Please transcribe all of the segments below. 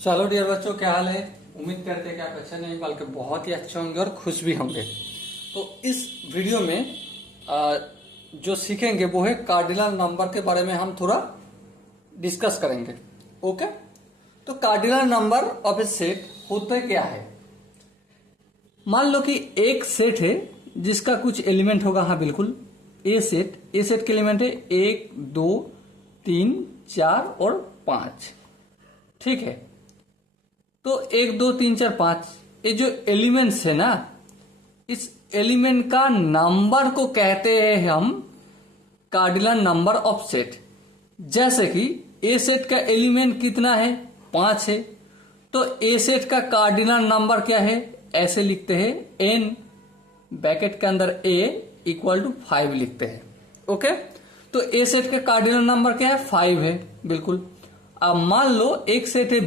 चलो डियर बच्चों, क्या हाल है। उम्मीद करते हैं कि आप अच्छे नहीं बल्कि बहुत ही अच्छे होंगे और खुश भी होंगे। तो इस वीडियो में जो सीखेंगे वो है कार्डिनल नंबर के बारे में हम थोड़ा डिस्कस करेंगे। ओके, तो cardinal number of A set होता क्या है। मान लो कि एक सेट है जिसका कुछ एलिमेंट होगा। हाँ बिल्कुल, ए सेट के एलिमेंट है 1 2 3 4 और 5। ठीक है, तो 1 2 3 4 5 ये जो एलिमेंट्स है ना, इस एलिमेंट का नंबर को कहते हैं हम कार्डिनल नंबर ऑफ सेट। जैसे कि ए सेट का एलिमेंट कितना है, 5 है, तो ए सेट का कार्डिनल नंबर क्या है, ऐसे लिखते हैं n ब्रैकेट के अंदर a इक्वल टू 5 लिखते हैं। ओके, तो ए सेट का कार्डिनल नंबर क्या है, 5 है बिल्कुल। अब मान लो एक सेट है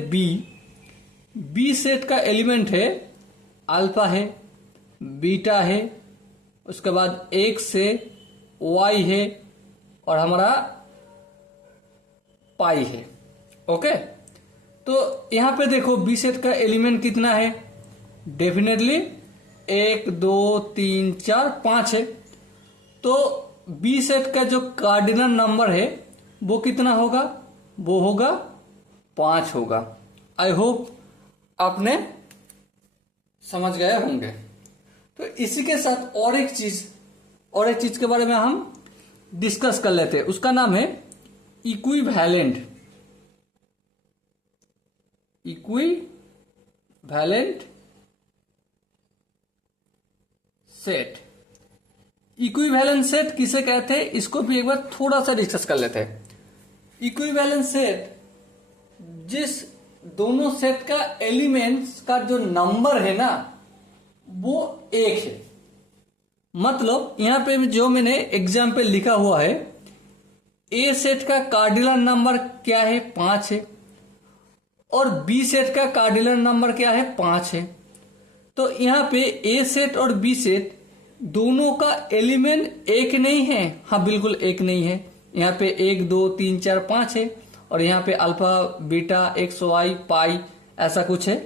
बी सेट का एलिमेंट है अल्फा है, बीटा है, उसके बाद x है, y है और हमारा पाई है। ओके, तो यहां पे देखो बी सेट का एलिमेंट कितना है, डेफिनेटली 1 2 3 4 5 है। तो बी सेट का जो कार्डिनल नंबर है वो कितना होगा, वो होगा 5 होगा। आई होप आपने समझ गए होंगे। तो इसी के साथ और एक चीज के बारे में हम डिस्कस कर लेते हैं। उसका नाम है इक्विवेलेंट सेट। इक्विवेलेंट सेट किसे कहते हैं, इसको भी एक बार थोड़ा सा डिस्कस कर लेते हैं। इक्विवेलेंट सेट जिस दोनों सेट का एलिमेंट्स का जो नंबर है ना वो एक है। मतलब यहां पे जो मैंने एग्जाम्पल लिखा हुआ है, ए सेट का कार्डिनल नंबर क्या है, 5 है, और बी सेट का कार्डिनल नंबर क्या है, 5 है। तो यहां पे ए सेट और बी सेट दोनों का एलिमेंट एक नहीं है। हाँ बिल्कुल एक नहीं है। यहाँ पे 1 2 3 4 5 है और यहाँ पे अल्फा बीटा एक्स वाई पाई ऐसा कुछ है।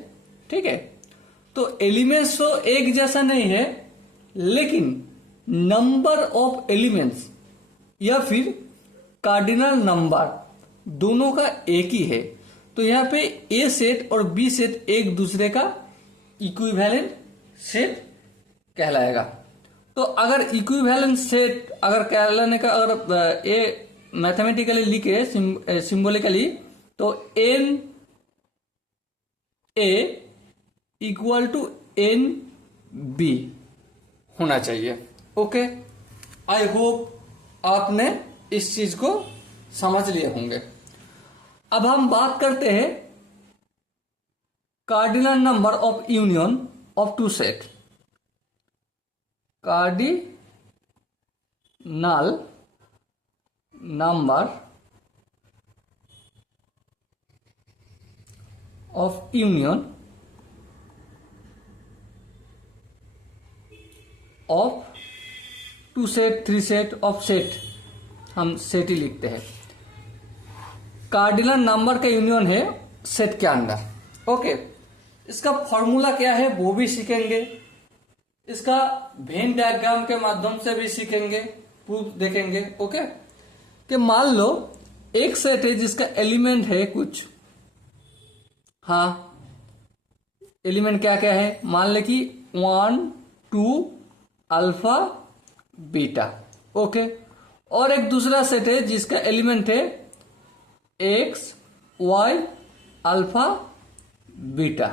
ठीक है, तो एलिमेंट्स तो एक जैसा नहीं है, लेकिन नंबर ऑफ एलिमेंट्स या फिर कार्डिनल नंबर दोनों का एक ही है। तो यहाँ पे ए सेट और बी सेट एक दूसरे का इक्विवेलेंट सेट कहलाएगा। तो अगर इक्विवेलेंट सेट अगर कहलाने का अगर ए मैथमेटिकली लिखे सिंबॉलिकली, तो n A equal to n B होना चाहिए। ओके, आई होप आपने इस चीज को समझ लिए होंगे। अब हम बात करते हैं cardinal number of union of two set. Cardinal number of union of 2 set 3 set of set, हम सेट ही लिखते हैं। कार्डिनल नंबर का यूनियन है सेट के अंदर। ओके, इसका फॉर्मूला क्या है वो भी सीखेंगे, इसका वेन डायग्राम के माध्यम से भी सीखेंगे, प्रूफ देखेंगे। ओके, कि मान लो एक सेट है जिसका एलिमेंट है कुछ, हाँ एलिमेंट क्या क्या है, मान ले कि 1 2 अल्फा बीटा। ओके, और एक दूसरा सेट है जिसका एलिमेंट है एक्स वाई अल्फा बीटा।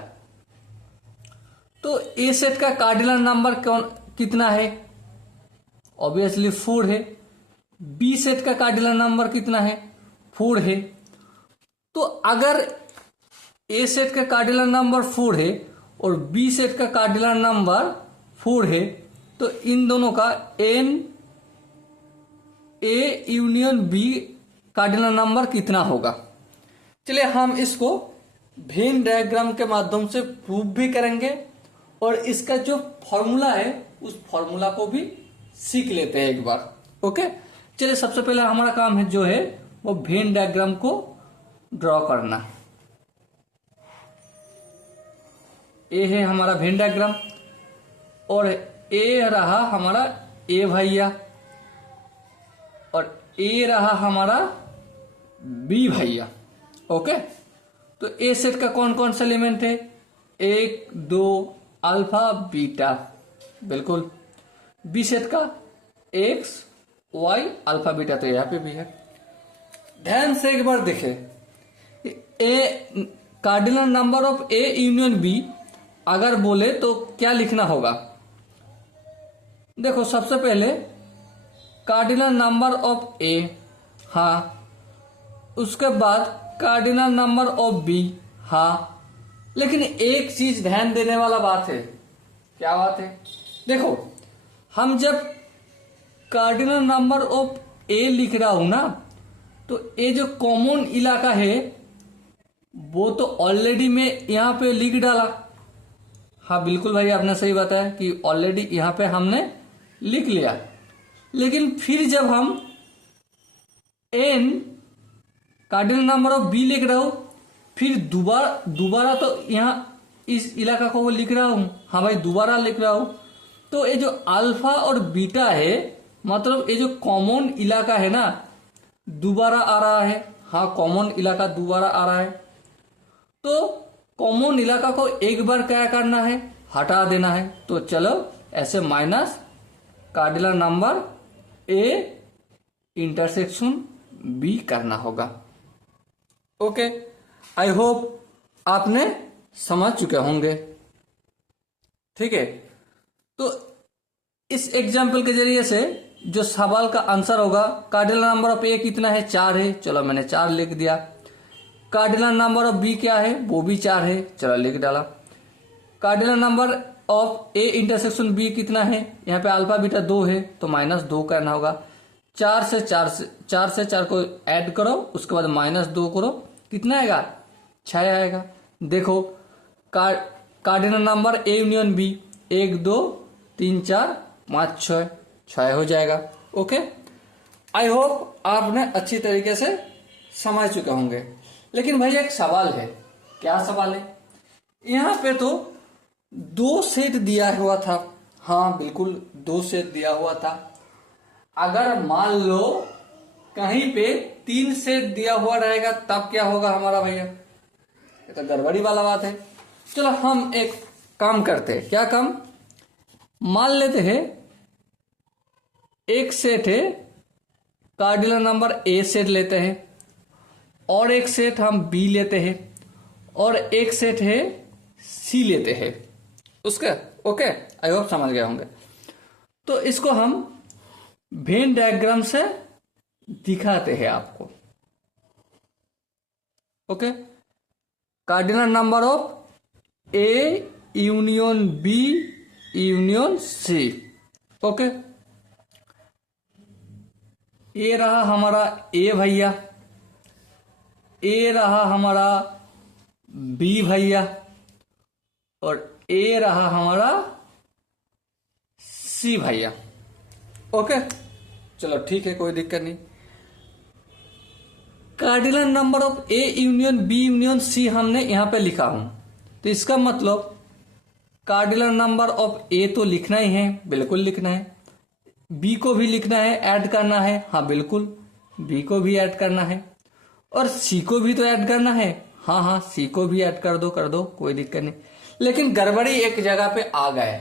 तो ए सेट का कार्डिनल नंबर कितना है, ऑब्वियसली 4 है। बी सेट का कार्डिनल नंबर कितना है, 4 है। तो अगर ए सेट का कार्डिनल नंबर 4 है और बी सेट का कार्डिनल नंबर 4 है, तो इन दोनों का n A union B cardinal number कितना होगा। चलिए हम इसको वेन डायग्राम के माध्यम से प्रूव भी करेंगे और इसका जो फॉर्मूला है उस फॉर्मूला को भी सीख लेते हैं एक बार। ओके, चलिए सबसे पहले हमारा काम है जो है वो वेन डायग्राम को ड्रॉ करना। ए है हमारा वेन डायग्राम, और ए रहा हमारा ए भैया, और ए रहा हमारा बी भैया। ओके, तो ए सेट का कौन कौन सा एलिमेंट है? 1 2 अल्फा बीटा, बिल्कुल। बी सेट का एक्स वाई अल्फा बीटा, तो यहां पे भी है। ध्यान से एक बार देखे, A cardinal number of A union B अगर बोले तो क्या लिखना होगा? देखो, सबसे पहले कार्डिनल नंबर ऑफ ए, हाँ, उसके बाद कार्डिनल नंबर ऑफ बी, हाँ। लेकिन एक चीज ध्यान देने वाला बात है। क्या बात है? देखो, हम जब कार्डिनल नंबर ऑफ ए लिख रहा हूं ना, तो ये जो कॉमन इलाका है वो तो ऑलरेडी मैं यहां पे लिख डाला। हाँ बिल्कुल भाई, आपने सही बताया कि ऑलरेडी यहां पे हमने लिख लिया। लेकिन फिर जब हम n cardinal number of B लिख रहा हूं, फिर दोबारा तो यहां इस इलाका को वो लिख रहा हूं। हाँ भाई, दोबारा लिख रहा हूं। तो ये जो अल्फा और बीटा है, मतलब ये जो कॉमन इलाका है ना, दोबारा आ रहा है। हाँ, कॉमन इलाका दोबारा आ रहा है। तो कॉमन इलाका को एक बार क्या करना है? हटा देना है। तो चलो ऐसे minus cardinal number A intersection B करना होगा। ओके, आई होप आपने समझ चुके होंगे। ठीक है, तो इस एग्जाम्पल के जरिए से जो सवाल का आंसर होगा, कार्डिनल नंबर ऑफ ए कितना है? 4 है। चलो मैंने 4 लिख दिया। कार्डिनल नंबर ऑफ बी क्या है? वो भी 4 है। चलो लिख डाला। Cardinal number of A intersection B कितना है? यहाँ पे अल्फा बीटा 2 है, तो -2 करना होगा। 4 से 4 को ऐड करो, उसके बाद -2 करो, कितना आएगा? 6 आएगा। देखो, cardinal number A union B 1 2 3 4 5 6 हो जाएगा। ओके, आई होप आपने अच्छी तरीके से समझ चुके होंगे। लेकिन भाई एक सवाल है। क्या सवाल है? यहां पे तो 2 सेट दिया हुआ था। हाँ बिल्कुल, 2 सेट दिया हुआ था। अगर मान लो कहीं पे 3 सेट दिया हुआ रहेगा, तब क्या होगा हमारा भैया? ये तो गड़बड़ी वाला बात है। चलो हम एक काम करते हैं। क्या काम? मान लेते हैं एक सेट है कार्डिनल नंबर ए सेट लेते हैं, और एक सेट हम बी लेते हैं, और एक सेट है सी लेते हैं। उसके ओके, आई होप समझ गए होंगे। तो इसको हम वेन डायग्राम से दिखाते हैं आपको। Okay, cardinal number of A union B union C. Okay, ये रहा हमारा ए भैया, ए रहा हमारा बी भैया, और ए रहा हमारा सी भैया। ओके, चलो ठीक है, कोई दिक्कत नहीं। Cardinal number of A union B union C हमने यहां पे लिखा हूं, तो इसका मतलब कार्डिनल नंबर ऑफ ए तो लिखना ही है, बिल्कुल लिखना है। बी को भी लिखना है, ऐड करना है। हाँ बिल्कुल, बी को भी ऐड करना है, और सी को भी तो ऐड करना है। हाँ हाँ, सी को भी ऐड कर दो, कोई दिक्कत नहीं। लेकिन गड़बड़ी एक जगह पे आ गए।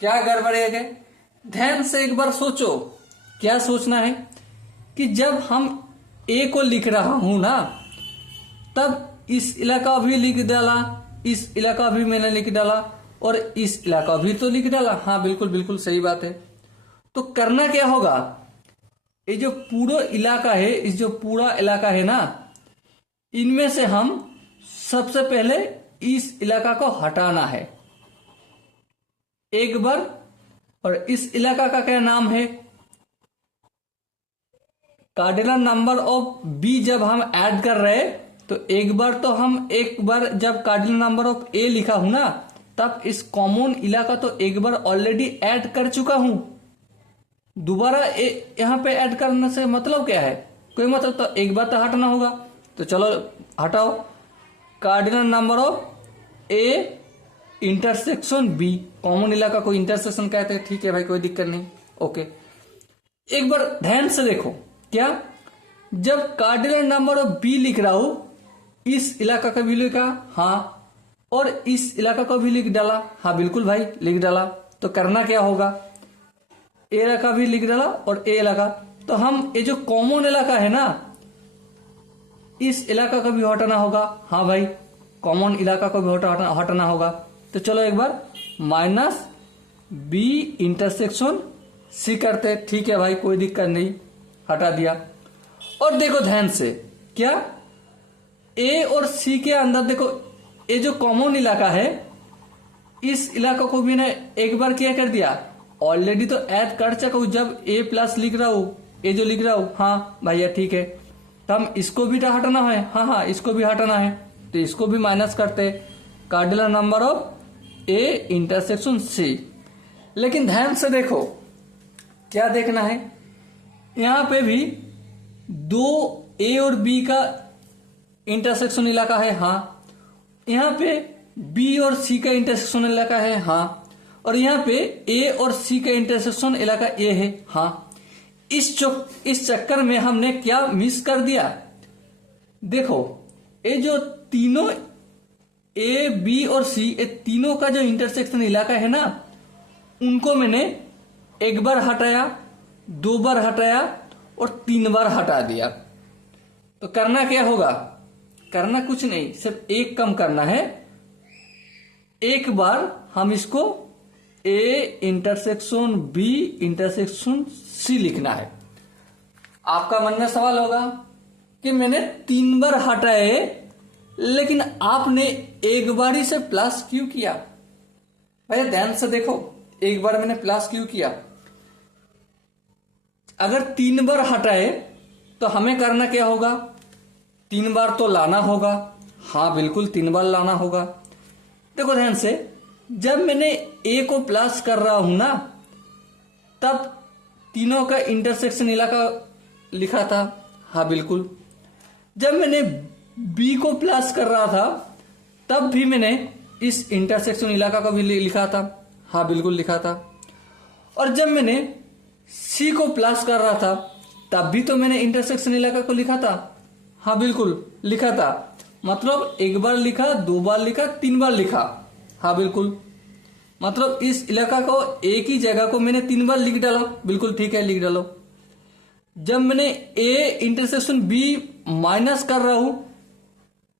क्या गड़बड़ी आ गए? ध्यान से एक बार सोचो। क्या सोचना है कि जब हम ए को लिख रहा हूं ना, तब इस इलाका भी लिख डाला, इस इलाका भी मैंने लिख डाला, और इस इलाका भी तो लिख डाला। हाँ बिल्कुल बिल्कुल सही बात है। तो करना क्या होगा? ये जो पूरा इलाका है, इस जो पूरा इलाका है ना, इनमें से हम सबसे पहले इस इलाका को हटाना है एक बार। और इस इलाका का क्या नाम है? कार्डिनल नंबर ऑफ बी जब हम ऐड कर रहे हैं, तो एक बार जब कार्डिनल नंबर ऑफ ए लिखा हूं ना, तब इस कॉमन इलाका तो एक बार ऑलरेडी ऐड कर चुका हूं। दोबारा यहां पे ऐड करने से मतलब क्या है? कोई मतलब, तो एक बार तो हटाना होगा। तो चलो हटाओ। Cardinal number of A intersection B, common इलाका को इंटरसेक्शन कहते हैं, ठीक है भाई, कोई दिक्कत नहीं। ओके, एक बार ध्यान से देखो, क्या जब कार्डिनल नंबर ऑफ बी लिख रहा हूं, इस इलाका का भी लिखा, हाँ, और इस इलाका को भी लिख डाला, हाँ बिल्कुल भाई लिख डाला। तो करना क्या होगा, ए इलाका भी लिख डाला और ए इलाका, तो हम ये जो कॉमन इलाका है ना, इस इलाका को भी हटाना होगा, हाँ भाई कॉमन इलाका को भी हटाना होगा। तो चलो एक बार माइनस बी इंटरसेक्शन सी करते, ठीक है भाई कोई दिक्कत नहीं, हटा दिया। और देखो ध्यान से, क्या ए और सी के अंदर देखो, ये जो कॉमन इलाका है, इस इलाका को भी ना एक बार क्या कर दिया, ऑलरेडी तो ऐड कर चुका हूं, जब ए प्लस लिख रहा हूं, ए जो लिख रहा हूं, हाँ भैया ठीक है, तो हम इसको भी हटाना है, हाँ इसको भी हटाना है, तो इसको भी माइनस करते, cardinal number of A intersection C. लेकिन ध्यान से देखो, क्या देखना है, यहां पे भी दो ए और बी का इंटरसेक्शन इलाका है, हाँ, यहां पे बी और सी का इंटरसेक्शन इलाका है, हाँ, और यहां पे ए और सी का इंटरसेक्शन इलाका ए है, हाँ। इस चक्कर में हमने क्या मिस कर दिया, देखो ये जो तीनों ए बी और सी, ये तीनों का जो इंटरसेक्शन इलाका है ना, उनको मैंने एक बार हटाया, दो बार हटाया और तीन बार हटा दिया। तो करना क्या होगा, करना कुछ नहीं, सिर्फ एक कम करना है, एक बार हम इसको A intersection B intersection C लिखना है। आपका मन में सवाल होगा कि मैंने तीन बार हटाए, लेकिन आपने एक बार ही से प्लस क्यों किया। भैया ध्यान से देखो, एक बार मैंने प्लस क्यों किया, अगर तीन बार हटाए तो हमें करना क्या होगा, तीन बार तो लाना होगा, हाँ बिल्कुल तीन बार लाना होगा। देखो ध्यान से, जब मैंने ए को प्लस कर रहा हूं ना, तब तीनों का इंटरसेक्शन इलाका लिखा था, हाँ बिल्कुल। जब मैंने बी को प्लस कर रहा था, तब भी मैंने इस इंटरसेक्शन इलाका को भी लिखा था, हाँ बिल्कुल लिखा था। और जब मैंने सी को प्लस कर रहा था, तब भी तो मैंने इंटरसेक्शन इलाका को लिखा था, हाँ बिल्कुल लिखा था। मतलब एक बार लिखा, दो बार लिखा, तीन बार लिखा, हाँ बिल्कुल। मतलब इस इलाका को, एक ही जगह को मैंने तीन बार लिख डाला, बिल्कुल ठीक है लिख डालो। जब मैंने ए इंटरसेक्शन बी माइनस कर रहा हूं,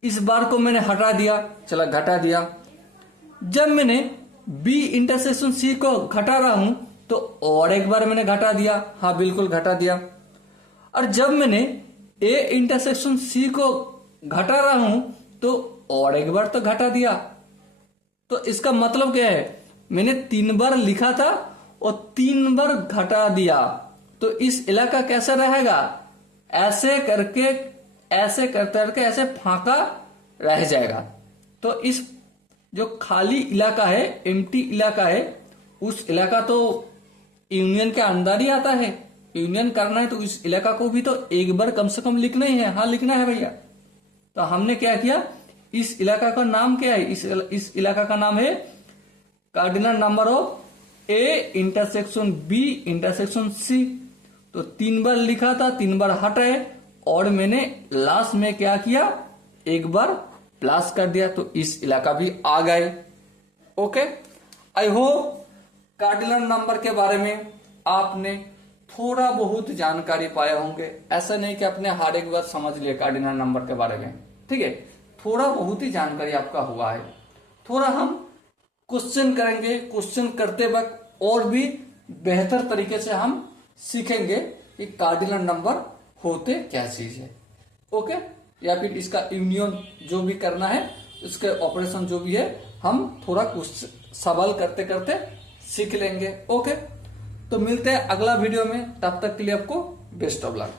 इस बार को मैंने हटा दिया, चला घटा दिया। जब मैंने बी इंटरसेक्शन सी को घटा रहा हूं, तो और एक बार मैंने घटा दिया, हाँ बिल्कुल घटा दिया। और जब मैंने ए इंटरसेक्शन सी को घटा रहा हूं, तो और एक बार तो घटा दिया। तो इसका मतलब क्या है, मैंने तीन बार लिखा था और तीन बार घटा दिया, तो इस इलाका कैसा रहेगा, ऐसे करके, ऐसे करते करके ऐसे फांका रह जाएगा। तो इस जो खाली इलाका है, एम्प्टी इलाका है, उस इलाका तो यूनियन के अंदर ही आता है। यूनियन करना है तो इस इलाका को भी तो एक बार कम से कम लिखना ही है, हाँ लिखना है भैया। तो हमने क्या किया, इस इलाका का नाम क्या है, इस इलाका का नाम है cardinal number of A intersection B intersection C. तो तीन बार लिखा था, तीन बार हटाए, और मैंने लास्ट में क्या किया, एक बार प्लस कर दिया, तो इस इलाका भी आ गए। Okay, I hope cardinal number के बारे में आपने थोड़ा बहुत जानकारी पाए होंगे। ऐसा नहीं कि आपने हर एक बात समझ लिया कार्डिनल नंबर के बारे में, ठीक है, थोड़ा बहुत ही जानकारी आपका हुआ है। थोड़ा हम क्वेश्चन करेंगे, क्वेश्चन करते वक्त और भी बेहतर तरीके से हम सीखेंगे कि कार्डिनल नंबर होते क्या चीज है। ओके, या फिर इसका यूनियन जो भी करना है, उसके ऑपरेशन जो भी है, हम थोड़ा कुछ सवाल करते करते सीख लेंगे। ओके, तो मिलते हैं अगला वीडियो में, तब तक के लिए आपको बेस्ट ऑफ लक।